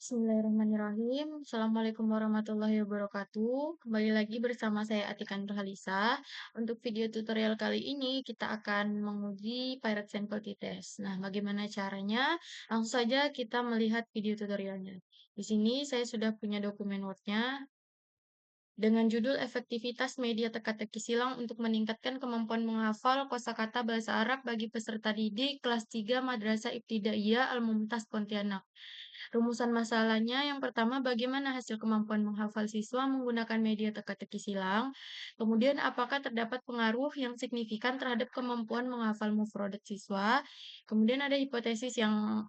Bismillahirrahmanirrahim. Assalamualaikum warahmatullahi wabarakatuh. Kembali lagi bersama saya Atika Nurhalisa. Untuk video tutorial kali ini kita akan menguji Pirate Sample T-Test. Nah, bagaimana caranya? Langsung saja kita melihat video tutorialnya. Di sini saya sudah punya dokumen Word-nya dengan judul Efektivitas Media Teka-teki Silang untuk Meningkatkan Kemampuan Menghafal Kosakata Bahasa Arab bagi Peserta Didik Kelas 3 Madrasah Ibtidaiyah Al-Mumtaz Pontianak. Rumusan masalahnya yang pertama, bagaimana hasil kemampuan menghafal siswa menggunakan media teka-teki silang? Kemudian, apakah terdapat pengaruh yang signifikan terhadap kemampuan menghafal mufrodat siswa? Kemudian ada hipotesis yang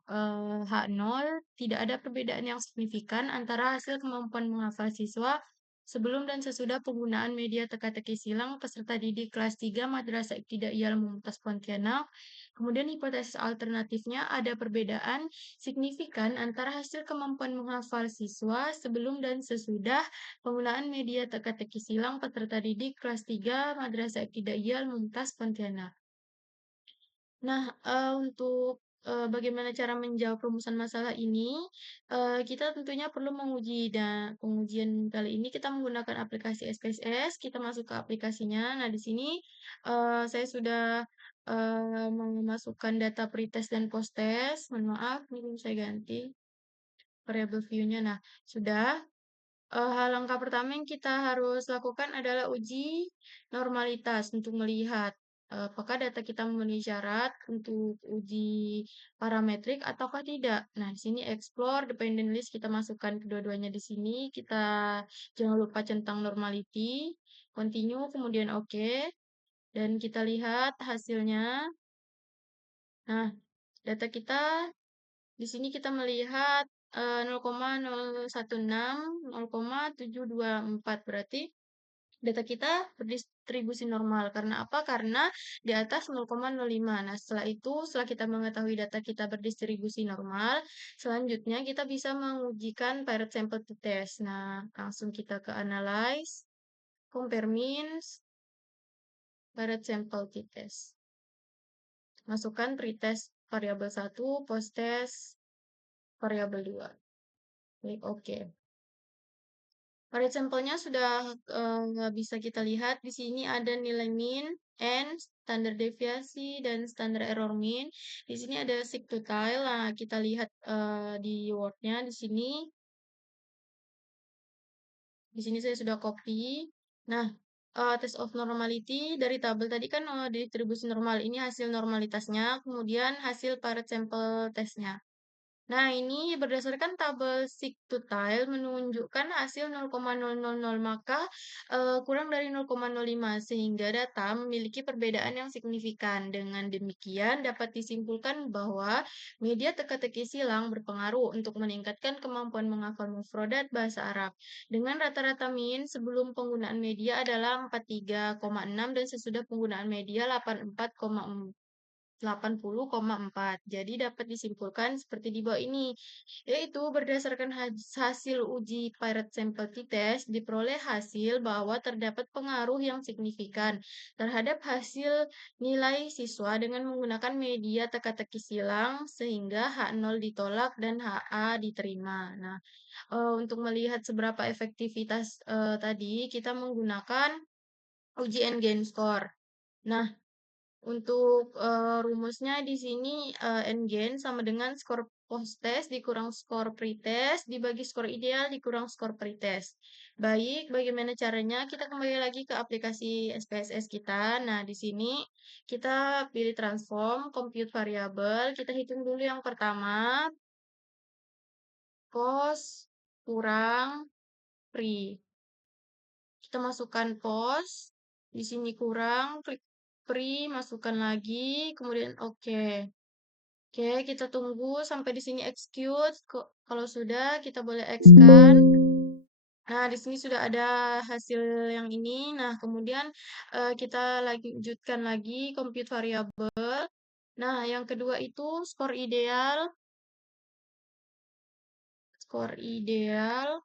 H0, tidak ada perbedaan yang signifikan antara hasil kemampuan menghafal siswa sebelum dan sesudah penggunaan media teka-teki silang peserta didik kelas 3 Madrasah Ibtidaiyah Al-Mumtaz Pontianak. Kemudian hipotesis alternatifnya ada perbedaan signifikan antara hasil kemampuan menghafal siswa sebelum dan sesudah penggunaan media teka-teki silang peserta didik kelas 3 Madrasah Ibtidaiyah Al-Mumtaz Pontianak. Nah, bagaimana cara menjawab rumusan masalah ini, kita tentunya perlu menguji dan pengujian kali ini kita menggunakan aplikasi SPSS, kita masuk ke aplikasinya. Nah, di sini, saya sudah, memasukkan data pretest dan posttest. Mohon maaf, ini belum saya ganti variable view-nya. Nah, sudah. Hal langkah pertama yang kita harus lakukan adalah uji normalitas untuk melihat, apakah data kita memenuhi syarat untuk uji parametrik ataukah tidak. Nah, di sini explore dependent list kita masukkan kedua-duanya di sini, kita jangan lupa centang normality, continue, kemudian oke, dan kita lihat hasilnya. Nah, data kita di sini kita melihat 0,016, 0,724 berarti data kita berdistribusi normal. Karena apa? Karena di atas 0,05. Nah, setelah kita mengetahui data kita berdistribusi normal, selanjutnya kita bisa mengujikan Pirate Sample T-Test. Nah, langsung kita ke Analyze, Compare Means, Pirate Sample T-Test. Masukkan pretest variabel 1, posttest variabel 2. Klik OK. Variat sampelnya sudah bisa kita lihat. Di sini ada nilai min, n, standar deviasi, dan standar error mean. Di sini ada sigtotal. Nah, kita lihat di Word-nya di sini. Di sini saya sudah copy. Nah, test of normality dari tabel tadi kan distribusi normal. Ini hasil normalitasnya, kemudian hasil Pirate sample testnya. Nah, ini berdasarkan tabel sigtotal menunjukkan hasil 0,000, maka kurang dari 0,05 sehingga data memiliki perbedaan yang signifikan. Dengan demikian dapat disimpulkan bahwa media teka-teki silang berpengaruh untuk meningkatkan kemampuan menghafal mufrodat bahasa Arab. Dengan rata-rata min sebelum penggunaan media adalah 43,6 dan sesudah penggunaan media 80,4. Jadi dapat disimpulkan seperti di bawah ini, yaitu berdasarkan hasil uji Pirate Sample T-Test diperoleh hasil bahwa terdapat pengaruh yang signifikan terhadap hasil nilai siswa dengan menggunakan media teka-teki silang sehingga H0 ditolak dan HA diterima. Nah, untuk melihat seberapa efektivitas tadi kita menggunakan uji N-gain score. Nah, untuk rumusnya di sini N-gain sama dengan skor post-test dikurang skor pre-test dibagi skor ideal dikurang skor pre-test. Baik, bagaimana caranya? Kita kembali lagi ke aplikasi SPSS kita. Nah, di sini kita pilih transform, compute variable. Kita hitung dulu yang pertama, post kurang pre. Kita masukkan post, di sini kurang, klik pre, masukkan lagi, kemudian oke. Oke, kita tunggu sampai di sini execute. Kalau sudah, kita boleh X-kan. Nah, di sini sudah ada hasil yang ini. Nah, kemudian kita lanjutkan lagi compute variable. Nah, yang kedua itu skor ideal. Skor ideal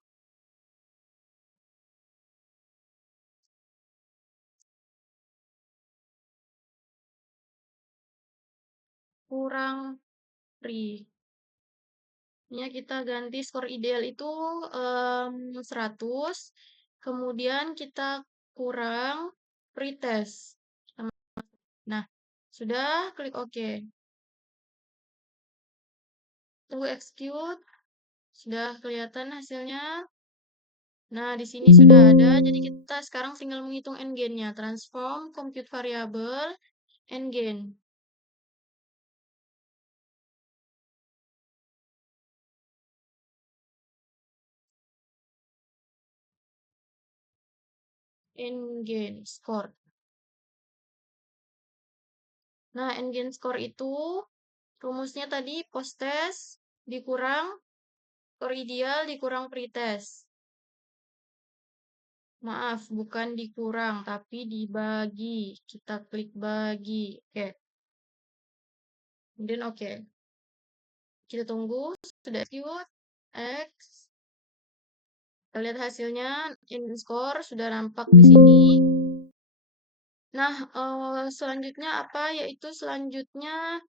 kurang pre. Ya, kita ganti skor ideal itu 100, kemudian kita kurang pretest. Nah, sudah klik OK. Tunggu execute. Sudah kelihatan hasilnya. Nah, di sini sudah ada. Jadi kita sekarang tinggal menghitung n-gain-nya. Transform compute variable n-gain. N-gain score. Nah, n-gain score itu rumusnya tadi post-test dikurang skor ideal dikurang pretest. Maaf, bukan dikurang, tapi dibagi. Kita klik bagi. Oke. Kemudian oke. Kita tunggu. Sudah execute. X. Kita lihat hasilnya. In score sudah nampak di sini. Nah, selanjutnya apa? Yaitu selanjutnya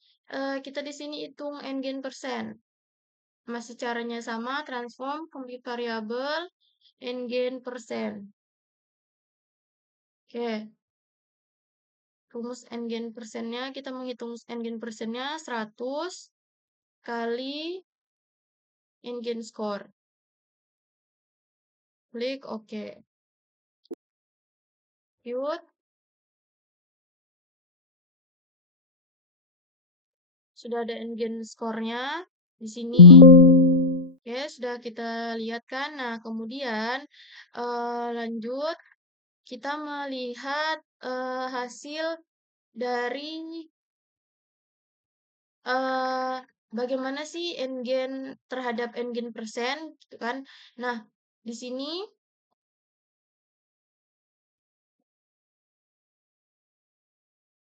kita di sini hitung n-gain persen. Masih caranya sama, transform compute variable n-gain persen. Oke. Rumus n-gain persennya, kita menghitung n-gain persennya 100 kali n-gain score. Klik OK. Execute. Sudah ada n-gain score-nya di sini. Oke, sudah kita lihat kan. Nah, kemudian lanjut kita melihat hasil dari bagaimana sih n-gain terhadap n-gain persen, gitu kan. Nah, di sini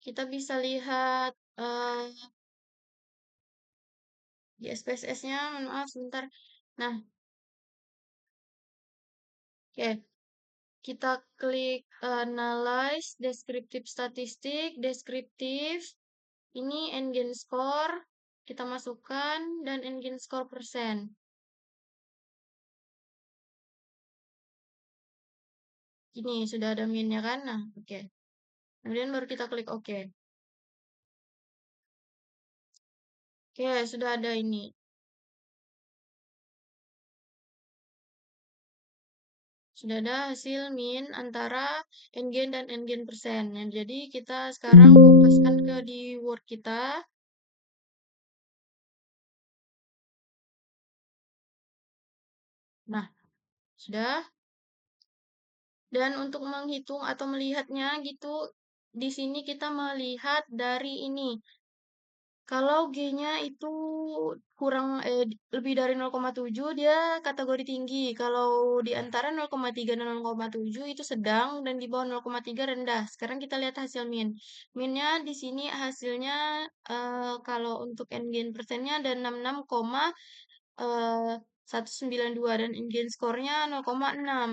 kita bisa lihat di SPSS-nya, maaf sebentar. Nah, oke. Kita klik analyze, descriptive statistik, deskriptif. Ini n-gain score, kita masukkan, dan n-gain score persen. Ini sudah ada min-nya kan? Nah, oke. Kemudian baru kita klik OK. Oke, sudah ada ini. Sudah ada hasil min antara n-gain dan n-gain persen. Nah, jadi kita sekarang fokuskan ke di Word kita. Nah, sudah. Dan untuk menghitung atau melihatnya gitu, di sini kita melihat dari ini. Kalau G-nya itu kurang lebih dari 0,7 dia kategori tinggi. Kalau di antara 0,3 dan 0,7 itu sedang dan di bawah 0,3 rendah. Sekarang kita lihat hasil min. Minnya di sini hasilnya kalau untuk n-gain persennya ada 66,192 dan n-gain skornya 0,6.